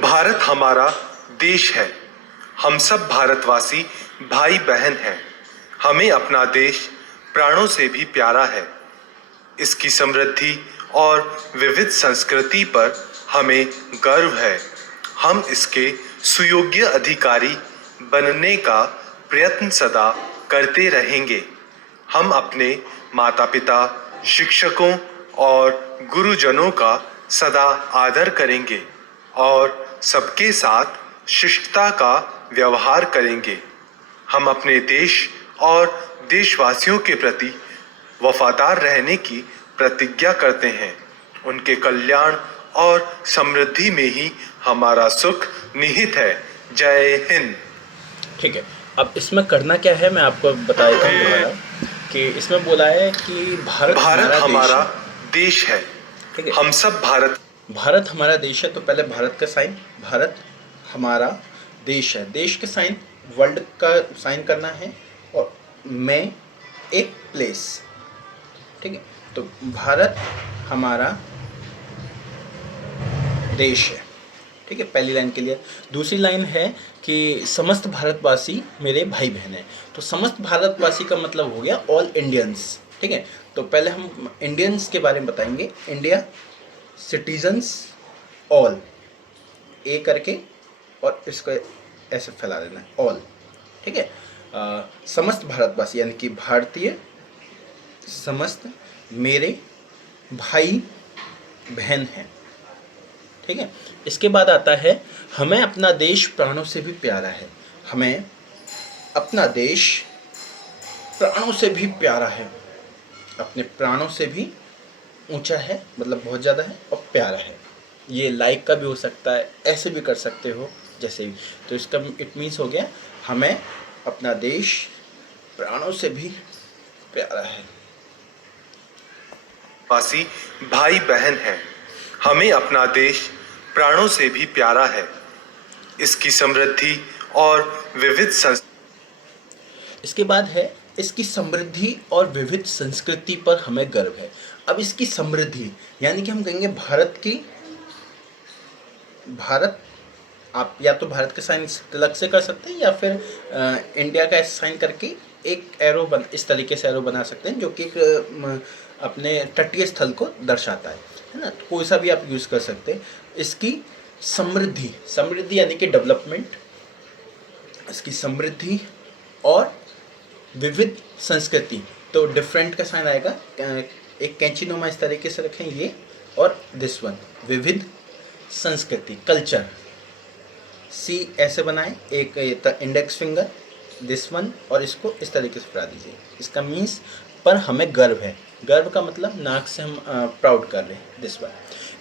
भारत हमारा देश है। हम सब भारतवासी भाई बहन हैं। हमें अपना देश प्राणों से भी प्यारा है। इसकी समृद्धि और विविध संस्कृति पर हमें गर्व है। हम इसके सुयोग्य अधिकारी बनने का प्रयत्न सदा करते रहेंगे। हम अपने माता पिता, शिक्षकों और गुरुजनों का सदा आदर करेंगे और सबके साथ शिष्टता का व्यवहार करेंगे। हम अपने देश और देशवासियों के प्रति वफादार रहने की प्रतिज्ञा करते हैं। उनके कल्याण और समृद्धि में ही हमारा सुख निहित है। जय हिंद। ठीक है, अब इसमें करना क्या है मैं आपको बता देता हूँ दोबारा कि इसमें बोला है कि भारत हमारा देश है। ठीक है, हम सब भारत हमारा देश है। तो पहले भारत का साइन, भारत हमारा देश है। देश के साइन वर्ल्ड का साइन करना है और मैं एक प्लेस। ठीक है, तो भारत हमारा देश है। ठीक है, पहली लाइन के लिए। दूसरी लाइन है कि समस्त भारतवासी मेरे भाई बहन हैं। तो समस्त भारतवासी का मतलब हो गया ऑल इंडियंस। ठीक है, तो पहले हम इंडियंस के बारे में बताएंगे। इंडिया, सिटीजन्स, ऑल, ए करके और इसको ऐसे फैला देना है, ऑल। ठीक है, समस्त भारतवासी यानी कि भारतीय, समस्त मेरे भाई बहन हैं। ठीक है, इसके बाद आता है हमें अपना देश प्राणों से भी प्यारा है। हमें अपना देश प्राणों से भी प्यारा है, अपने प्राणों से भी ऊंचा है, मतलब बहुत ज़्यादा है और प्यारा है। ये लाइक का भी हो सकता है, ऐसे भी कर सकते हो जैसे भी। तो इसका इट मीन्स हो गया हमें अपना देश प्राणों से भी प्यारा है। वासी भाई बहन हैं। हमें अपना देश प्राणों से भी प्यारा है। इसकी समृद्धि और विविध इसके बाद है इसकी समृद्धि और विविध संस्कृति पर हमें गर्व है। अब इसकी समृद्धि यानी कि हम कहेंगे भारत, आप या तो भारत का साइन अलग से कर सकते हैं या फिर इंडिया का साइन करके एक एरो इस तरीके से एरो बना सकते हैं जो कि एक अपने तटीय स्थल को दर्शाता है ना। तो कोई सा भी आप यूज़ कर सकते हैं। इसकी समृद्धि यानी कि डेवलपमेंट, इसकी समृद्धि और विविध संस्कृति। तो डिफरेंट का साइन आएगा, एक कैंचिनुमा इस तरीके से रखें ये, और दिस वन विविध संस्कृति, कल्चर। सी ऐसे बनाएं, एक इंडेक्स फिंगर, दिस वन, और इसको इस तरीके से फैला दीजिए। इसका मीन्स पर हमें गर्व है। गर्व का मतलब नाक से हम प्राउड कर रहे हैं, दिस वन।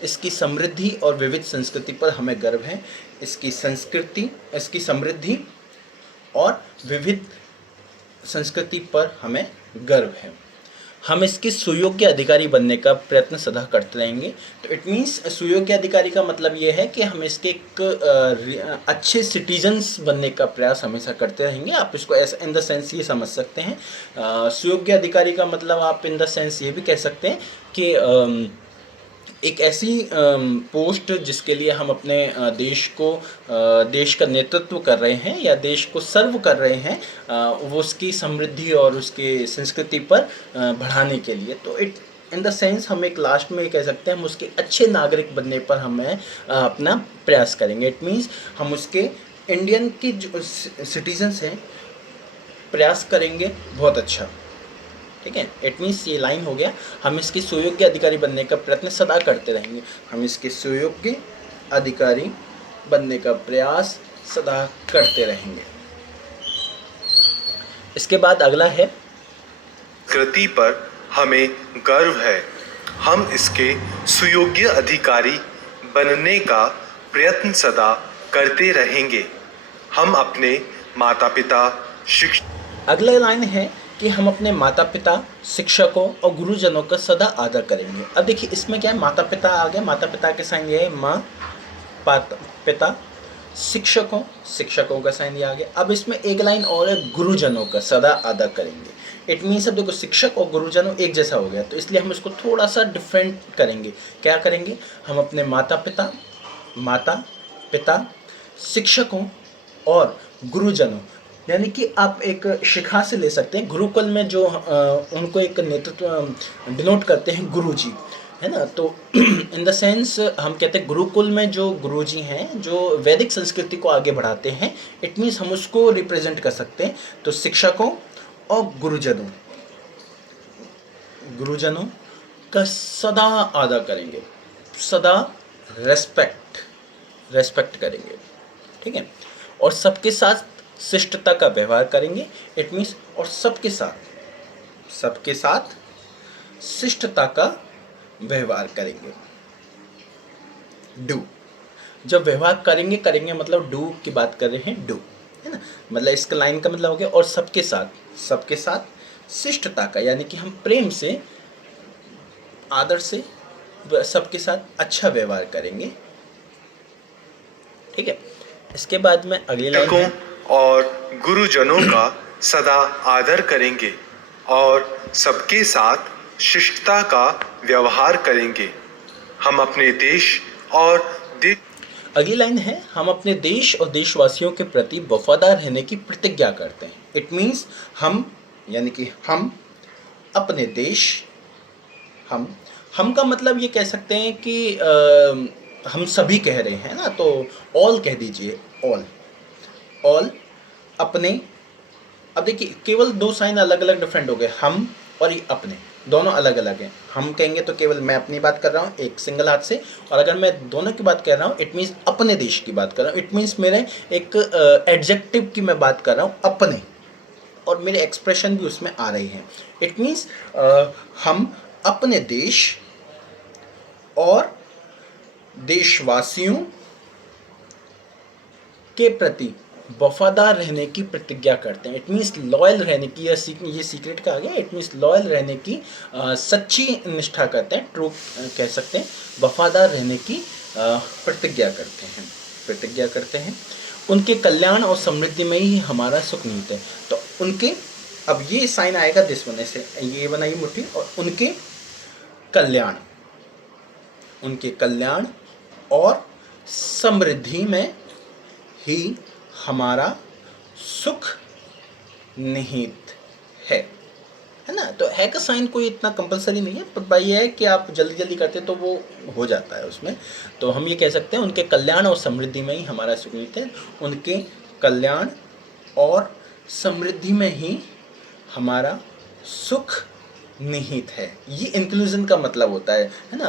इसकी समृद्धि और विविध संस्कृति पर हमें गर्व है। इसकी समृद्धि और विविध संस्कृति पर हमें गर्व है। हम इसके सुयोग्य अधिकारी बनने का प्रयत्न सदा करते रहेंगे। तो इट मीन्स सुयोग्य अधिकारी का मतलब ये है कि हम इसके एक अच्छे सिटीजन्स बनने का प्रयास हमेशा करते रहेंगे। आप इसको ऐसा इन द सेंस ये समझ सकते हैं। सुयोग्य अधिकारी का मतलब आप इन द सेंस ये भी कह सकते हैं कि एक ऐसी पोस्ट जिसके लिए हम अपने देश का नेतृत्व कर रहे हैं या देश को सर्व कर रहे हैं, वो उसकी समृद्धि और उसकी संस्कृति पर बढ़ाने के लिए। तो इट इन द सेंस हम एक लास्ट में कह सकते हैं हम उसके अच्छे नागरिक बनने पर हमें अपना प्रयास करेंगे। इट मीन्स हम उसके इंडियन की जो सिटीजन्स हैं प्रयास करेंगे बहुत अच्छा। ठीक है, इट मीन्स ये लाइन हो गया हम इसके सुयोग्य अधिकारी बनने का प्रयत्न सदा करते रहेंगे। हम इसके सुयोग्य अधिकारी बनने का प्रयास सदा करते रहेंगे। इसके बाद अगला है कृति पर हमें गर्व है। हम इसके सुयोग्य अधिकारी बनने का प्रयत्न सदा करते रहेंगे। हम अपने माता पिता, अगला लाइन है कि हम अपने माता पिता, शिक्षकों और गुरुजनों का सदा आदर करेंगे। अब देखिए इसमें क्या है, माता पिता आ गया, माता पिता के साइन ये है माँ, पिता, शिक्षकों का साइन ये आ गया। अब इसमें एक लाइन और है, गुरुजनों का सदा आदर करेंगे। इट मीन्स अब देखो शिक्षक और गुरुजनों एक जैसा हो गया, तो इसलिए हम इसको थोड़ा सा डिफरेंट करेंगे। क्या करेंगे, हम अपने माता पिता, शिक्षकों और गुरुजनों, यानी कि आप एक शिखा से ले सकते हैं। गुरुकुल में जो उनको एक नेतृत्व डिनोट करते हैं गुरुजी, है ना। तो इन द सेंस हम कहते हैं गुरुकुल में जो गुरुजी हैं जो वैदिक संस्कृति को आगे बढ़ाते हैं, इट मीन्स हम उसको रिप्रेजेंट कर सकते हैं। तो शिक्षकों और गुरुजनों का सदा आदर करेंगे, सदा रेस्पेक्ट करेंगे, ठीक है। और सबके साथ शिष्टता का व्यवहार करेंगे, इट मीन्स और सबके साथ शिष्टता का व्यवहार करेंगे। डू, जब व्यवहार करेंगे मतलब डू की बात कर रहे हैं, डू, है ना। मतलब इसका लाइन का मतलब हो गया और सबके साथ शिष्टता का, यानी कि हम प्रेम से, आदर से सबके साथ अच्छा व्यवहार करेंगे, ठीक है। इसके बाद में अगली लाइन है, और गुरुजनों का सदा आदर करेंगे और सबके साथ शिष्टता का व्यवहार करेंगे। हम अपने देश और अगली लाइन है, हम अपने देश और देशवासियों के प्रति वफादार रहने की प्रतिज्ञा करते हैं। इट मीन्स हम, यानी कि हम अपने देश, हम का मतलब ये कह सकते हैं कि हम सभी कह रहे हैं ना, तो ऑल कह दीजिए, ऑल अपने। अब देखिए केवल दो साइन अलग अलग डिफरेंट हो गए, हम और ये अपने दोनों अलग अलग हैं। हम कहेंगे तो केवल मैं अपनी बात कर रहा हूँ एक सिंगल हाथ से, और अगर मैं दोनों की बात कर रहा हूँ इट मीन्स अपने देश की बात कर रहा हूँ, इट मीन्स मेरे एक एडजेक्टिव की मैं बात कर रहा हूँ अपने, और मेरे एक्सप्रेशन भी उसमें आ रही हैं। इट मीन्स हम अपने देश और देशवासियों के प्रति वफादार रहने की प्रतिज्ञा करते हैं। इट मीन्स लॉयल रहने की, ये सीक्रेट का आ गया। इट मीन्स लॉयल रहने की सच्ची निष्ठा करते हैं, ट्रू कह सकते हैं, वफादार रहने की प्रतिज्ञा करते हैं। उनके कल्याण और समृद्धि में ही हमारा सुख निहित है। तो उनके, अब ये साइन आएगा दिस होने से, ये बनाइए मुट्ठी, और उनके कल्याण और समृद्धि में ही हमारा सुख निहित है ना। तो है का साइन कोई इतना कंपलसरी नहीं है, पर भाई ये है कि आप जल्दी जल्दी करते तो वो हो जाता है उसमें। तो हम ये कह सकते हैं उनके कल्याण और समृद्धि में ही हमारा सुख निहित है। उनके कल्याण और समृद्धि में ही हमारा सुख निहित है। ये इंक्लूजन का मतलब होता है ना।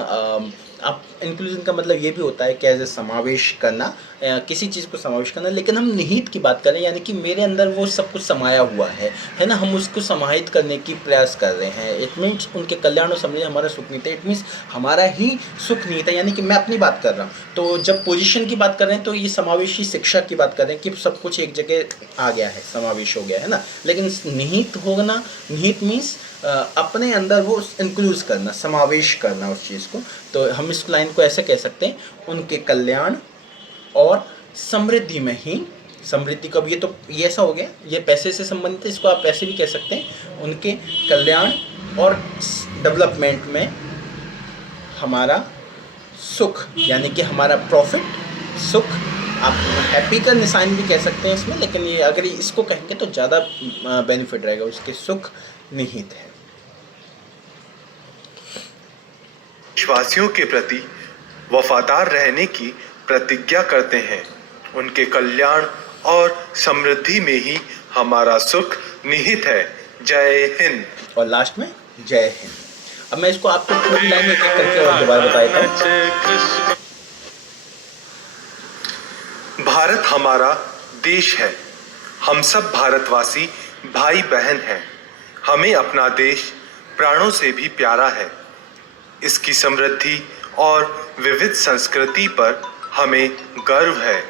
आप इंक्लूजन का मतलब ये भी होता है कि एज ए समावेश करना, किसी चीज़ को समावेश करना, लेकिन हम निहित की बात करें, यानी कि मेरे अंदर वो सब कुछ समाया हुआ है ना, हम उसको समाहित करने की प्रयास कर रहे हैं। इट मीन्स उनके कल्याण और समृद्धि हमारा सुख निहित है, इट मीन्स हमारा ही सुख निहित है, यानी कि मैं अपनी बात कर रहा हूँ। तो जब पोजीशन की बात कर रहे हैं तो ये समावेशी शिक्षा की बात कर रहे हैं कि सब कुछ एक जगह आ गया है, समावेश हो गया है ना। लेकिन निहित होना, निहित मीन्स अपने अंदर वो इंक्लूज करना, समावेश करना उस चीज़ को। तो हम इस लाइन को ऐसे कह सकते हैं, उनके कल्याण और समृद्धि में ही, समृद्धि का, ये ऐसा हो गया, ये पैसे से संबंधित है, इसको आप ऐसे भी कह सकते हैं, उनके कल्याण और डेवलपमेंट में हमारा सुख, यानी कि हमारा प्रॉफिट, सुख। आप हैप्पी का निशान भी कह सकते हैं इसमें, लेकिन ये अगर इसको कहेंगे तो ज़्यादा बेनिफिट रहेगा, उसके सुख निहित है। देशवासियों के प्रति वफादार रहने की प्रतिज्ञा करते हैं। उनके कल्याण और समृद्धि में ही हमारा सुख निहित है। जय हिंद। और लास्ट में जय हिंद। अब मैं इसको आपको पूरी लाइन एक एक करके और दोबारा बता देता हूँ। भारत हमारा देश है। हम सब भारतवासी भाई बहन हैं। हमें अपना देश प्राणों से भी प्यारा है। इसकी समृद्धि और विविध संस्कृति पर हमें गर्व है।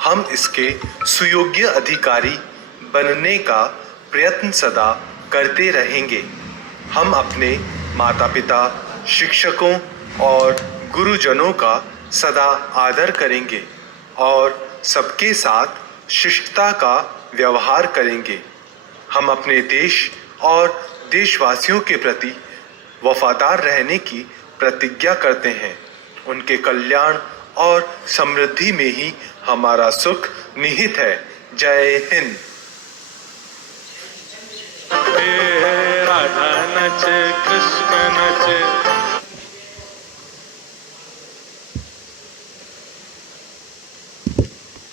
हम इसके सुयोग्य अधिकारी बनने का प्रयत्न सदा करते रहेंगे। हम अपने माता पिता, शिक्षकों और गुरुजनों का सदा आदर करेंगे और सबके साथ शिष्टता का व्यवहार करेंगे। हम अपने देश और देशवासियों के प्रति वफादार रहने की प्रतिज्ञा करते हैं। उनके कल्याण और समृद्धि में ही हमारा सुख निहित है। जय हिंद। हे राधा नच कृष्ण नच